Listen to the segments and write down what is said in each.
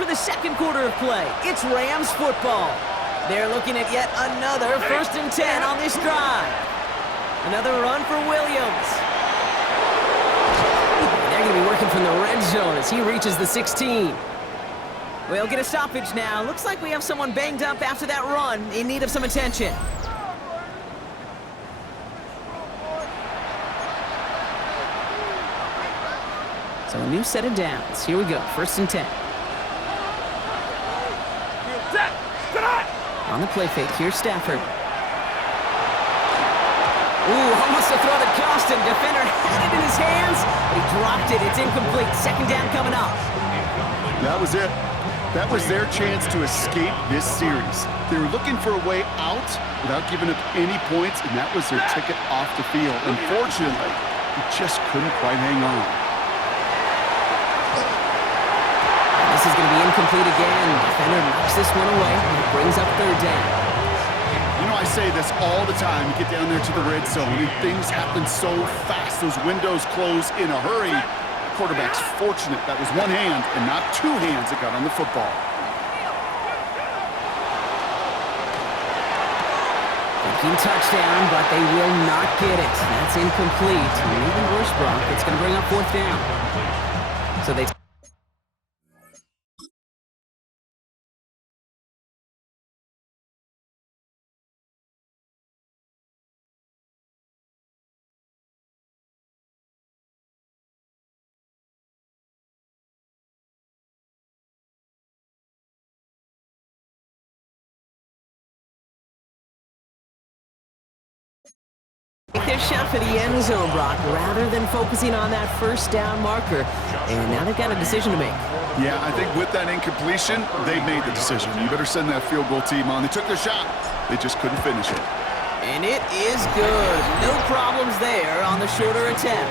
for the second quarter of play. It's Rams football. They're looking at yet another 1st and 10 on this drive. Another run for Williams. They're going to be working from the red zone as he reaches the 16. We'll get a stoppage now. Looks like we have someone banged up after that run, in need of some attention. So a new set of downs. Here we go, 1st and 10. On the play fake, here's Stafford. Ooh, almost a throw that cost him. Defender had it in his hands, but he dropped it. It's incomplete. 2nd down coming up. That was it. That was their chance to escape this series. They were looking for a way out without giving up any points, and that was their ticket off the field. Unfortunately, he just couldn't quite hang on. This is going to be incomplete again. Defender knocks this one away and brings up 3rd down. You know, I say this all the time. You get down there to the red zone, and things happen so fast. Those windows close in a hurry. The quarterback's fortunate that was one hand and not 2 hands that got on the football. Thinking touchdown, but they will not get it. That's incomplete. Even worse, Brock. It's going to bring up 4th down. So they... Take their shot for the end zone, Brock, rather than focusing on that 1st down marker. And now they've got a decision to make. Yeah, I think with that incompletion, they made the decision. You better send that field goal team on. They took their shot. They just couldn't finish it. And it is good. No problems there on the shorter attempt.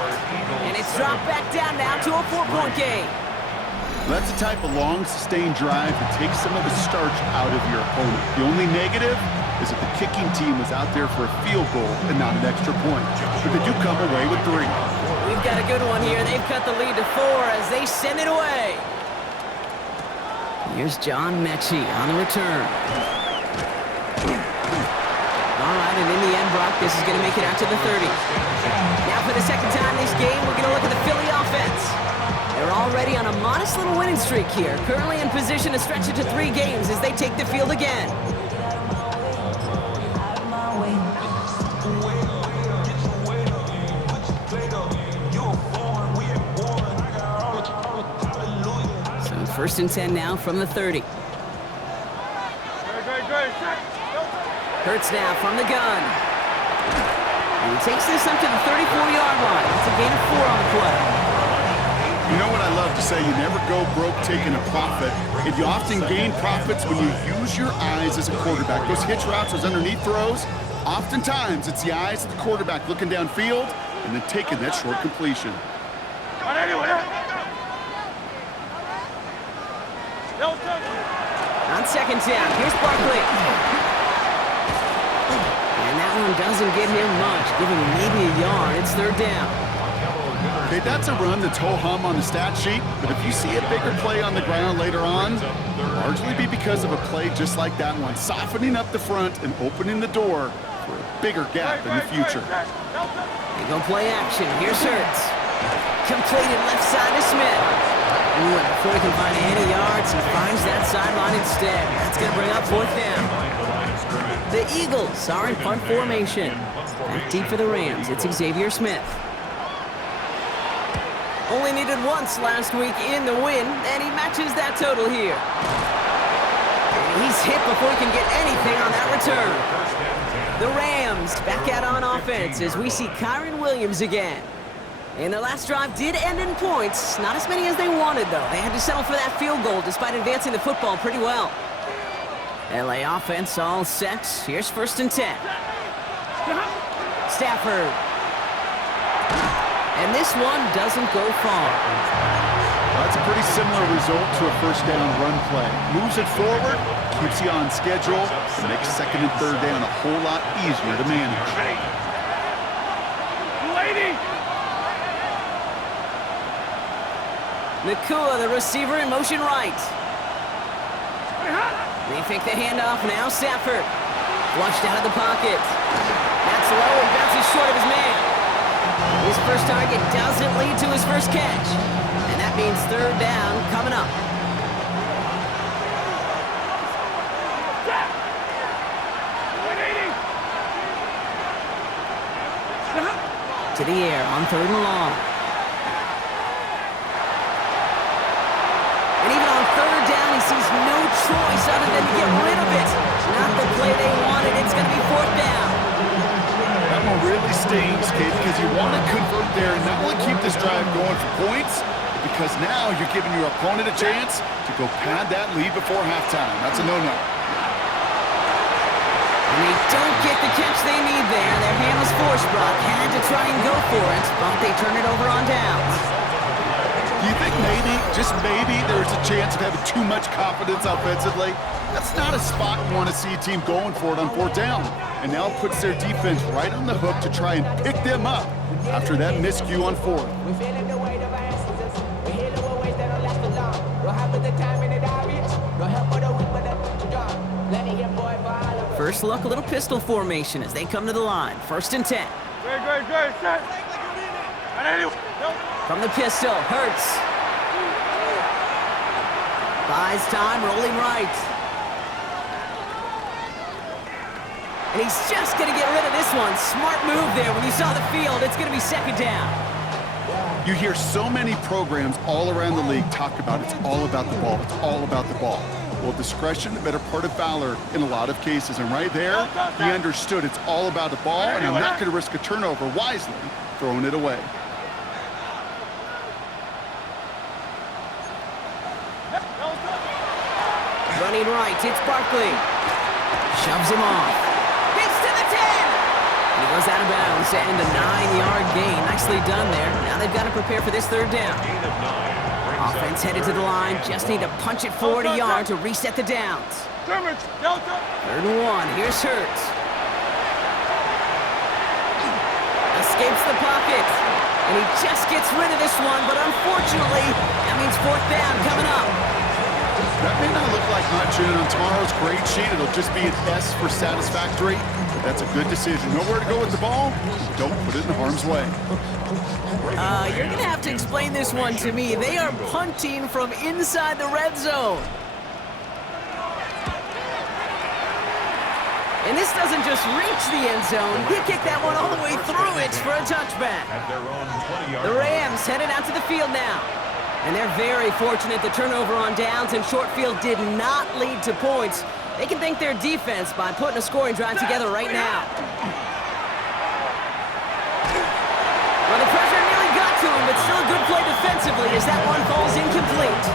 And it's dropped back down now to a 4-point game. That's the type of long, sustained drive that takes some of the starch out of your opponent. The only negative is that the kicking team was out there for a field goal and not an extra point. But they do come away with 3. We've got a good one here. They've cut the lead to 4 as they send it away. Here's John Mechie on the return. All right, and in the end, Brock, this is going to make it out to the 30. Now for the 2nd time this game, we're going to look at the Philly offense. They're already on a modest little winning streak here, currently in position to stretch it to 3 games as they take the field again. So 1st and 10 now from the 30. Hurts now from the gun. And he takes this up to the 34-yard line. It's a gain of 4 on the play. You know what I love to say? You never go broke taking a profit. And you often gain profits when you use your eyes as a quarterback. Those hitch routes, those underneath throws, oftentimes it's the eyes of the quarterback looking downfield and then taking that short completion. On 2nd down, here's Barkley. And that one doesn't get him much, giving maybe a yard. It's 3rd down. Okay, that's a run that's ho-hum on the stat sheet, but if you see a bigger play on the ground later on, it'll largely be because of a play just like that one, softening up the front and opening the door for a bigger gap in the future. They go play action. Here's Hurts. Completed left side to Smith. Ooh, and before he can find any yards, he finds that sideline instead. That's going to bring up 4th down. The Eagles are in punt formation. Back deep for the Rams. It's Xavier Smith. Only needed once last week in the win, and he matches that total here. And he's hit before he can get anything on that return. The Rams back out on offense as we see Kyren Williams again. And their last drive did end in points. Not as many as they wanted, though. They had to settle for that field goal despite advancing the football pretty well. LA offense all set. Here's 1st and 10. Stafford. And this one doesn't go far. Well, that's a pretty similar result to a 1st down run play. Moves it forward, keeps you on schedule, and makes 2nd and 3rd down a whole lot easier to manage. Nakua, the receiver, in motion right. They fake the handoff. Now Stafford. Flushed out of the pocket. That's low and bounces short of his man. His first target doesn't lead to his first catch. And that means third down coming up. To the air on third and long. And even on third down, he sees no choice other than to get rid of it. Not the play they wanted. It's going to be fourth down. That one really stings, kid, because you want to convert there and not only keep this drive going for points, because now you're giving your opponent a chance to go pad that lead before halftime. That's a no-no. And they don't get the catch they need there. Their hand was forced. Brock had to try and go for it, but they turn it over on downs. Do you think maybe, just maybe, there's a chance of having too much confidence offensively? That's not a spot you want to see a team going for it on fourth down. And now it puts their defense right on the hook to try and pick them up after that miscue on fourth. First look, a little pistol formation as they come to the line. First and 10. Great, set. From the pistol, Hurts. Buys time, rolling right. And he's just going to get rid of this one. Smart move there. When you saw the field, it's going to be second down. You hear so many programs all around the league talk about it's all about the ball. It's all about the ball. Well, discretion, the better part of valor in a lot of cases. And right there, he understood it's all about the ball, and I'm not going to risk a turnover wisely, throwing it away. Running right, it's Barkley. Shoves him off. Hits to the 10! And he goes out of bounds and a 9-yard gain. Nicely done there. Now they've got to prepare for this third down. Offense headed to the line. Just need to punch it forward a yard to reset the downs. Third and 1. Here's Hurts. Escapes the pocket. And he just gets rid of this one, but unfortunately, that means fourth down coming up. That may not look like much on tomorrow's grade sheet. It'll just be an S for satisfactory. But that's a good decision. Nowhere to go with the ball. Don't put it in harm's way. You're going to have to explain this one to me. They are punting from inside the red zone. And this doesn't just reach the end zone. He kicked that one all the way through it for a touchback. The Rams headed out to the field now. And they're very fortunate the turnover on downs and short field did not lead to points. They can thank their defense by putting a scoring drive together right now. Well, the pressure nearly got to him, but still a good play defensively as that one falls incomplete.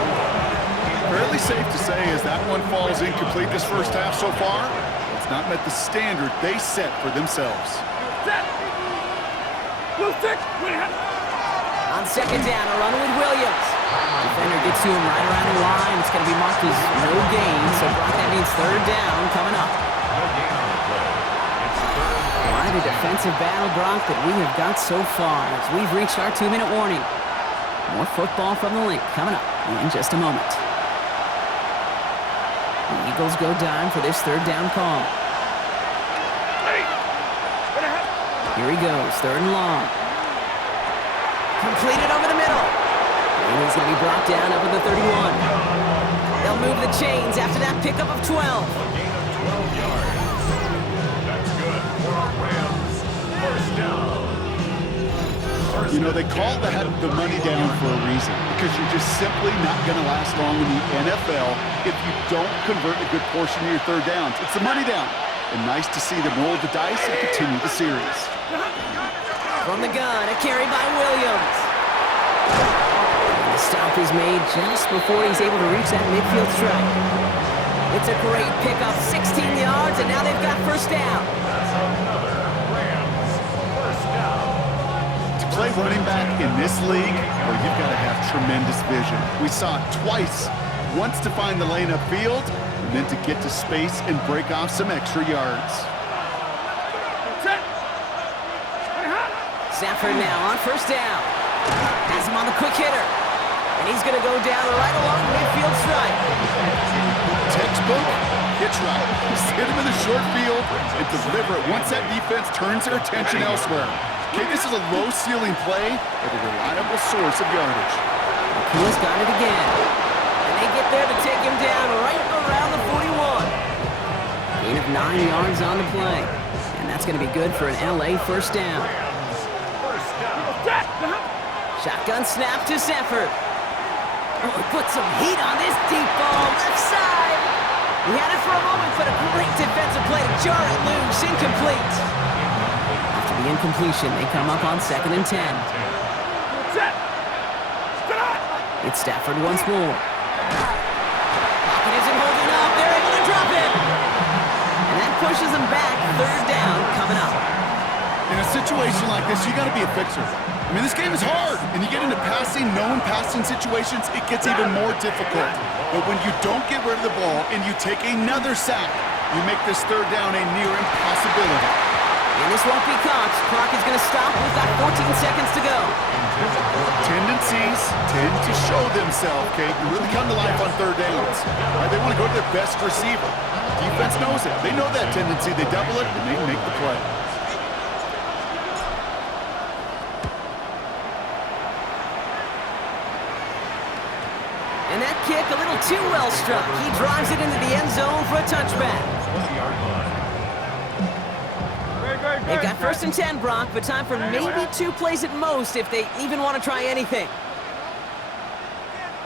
Fairly safe to say as that one falls incomplete this first half so far, it's not met the standard they set for themselves. On second down, a run with Williams. Defender gets to him right around the line. It's going to be marked as no gain, so Brock, that means third down coming up. Quite a defensive battle, Brock, that we have got so far as we've reached our 2-minute warning. More football from the link coming up in just a moment. The Eagles go dime for this third down call. Here he goes, third and long. Completed over the middle. And he's going to be brought down up at the 31. They'll move the chains after that pickup of 12. That's good for our Rams. First down. You know, they call that the money down for a reason, because you're just simply not going to last long in the NFL if you don't convert a good portion of your third downs. It's the money down. And nice to see them roll the dice and continue the series. From the gun, a carry by Williams. The stop is made just before he's able to reach that midfield strike. It's a great pickup, 16 yards, and now they've got first down. That's another Rams first down. To play running back in this league, well, you've got to have tremendous vision. We saw it twice. Once to find the lane upfield, and then to get to space and break off some extra yards. Stafford now on first down. Has him on the quick hitter. And And he's going to go down right along the midfield stripe. Textbook hitch route. Just hit him in the short field and deliver it once that defense turns their attention elsewhere. Okay, this is a low-ceiling play with a reliable source of yardage. He's got it again. And they get there to take him down right around the 41. Gain of 9 yards on the play. And that's going to be good for an LA first down. Shotgun snap to Stafford. Oh, put some heat on this deep ball, left side. He had it for a moment, but a great defensive play to jar it loose, incomplete. After the incompletion, they come up on 2nd and 10. It's Stafford once more. Pocket isn't holding up. They're able to drop it. And that pushes them back. 3rd down coming up. In a situation like this, you got to be a fixer. I mean, this game is hard, and you get into known passing situations, it gets even more difficult. But when you don't get rid of the ball and you take another sack, you make this 3rd down a near impossibility. And this won't be caught. Clock is going to stop. We've got 14 seconds to go. Tendencies tend to show themselves, okay? You really come to life on 3rd downs. Right? They want to go to their best receiver. Defense knows it. They know that tendency. They double it, and they make the play. And that kick a little too well struck. He drives it into the end zone for a touchback. They've got 1st and 10, Brock, but time for maybe 2 plays at most if they even want to try anything.